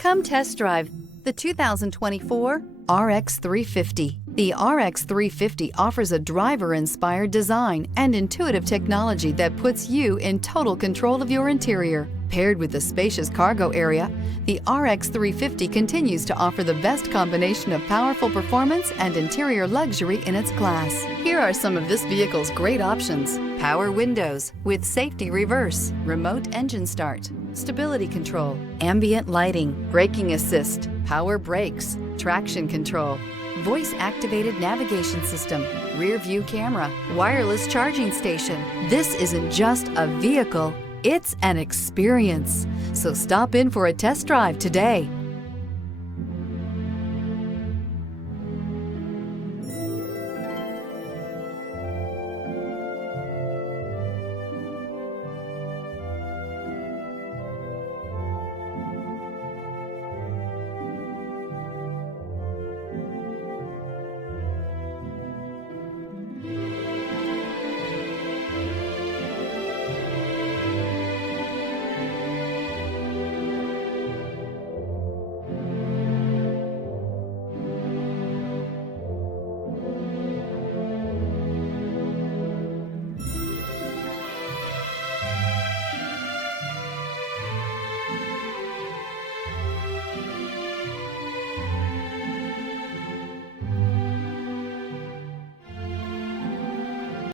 Come test drive the 2024 RX 350. The RX 350 offers a driver-inspired design and intuitive technology that puts you in total control of your interior. Paired with the spacious cargo area, the RX 350 continues to offer the best combination of powerful performance and interior luxury in its class. Here are some of this vehicle's great options: power windows with safety reverse, remote engine start, stability control, ambient lighting, braking assist, power brakes, traction control, voice-activated navigation system, rear view camera, wireless charging station. This isn't just a vehicle, it's an experience. So stop in for a test drive today.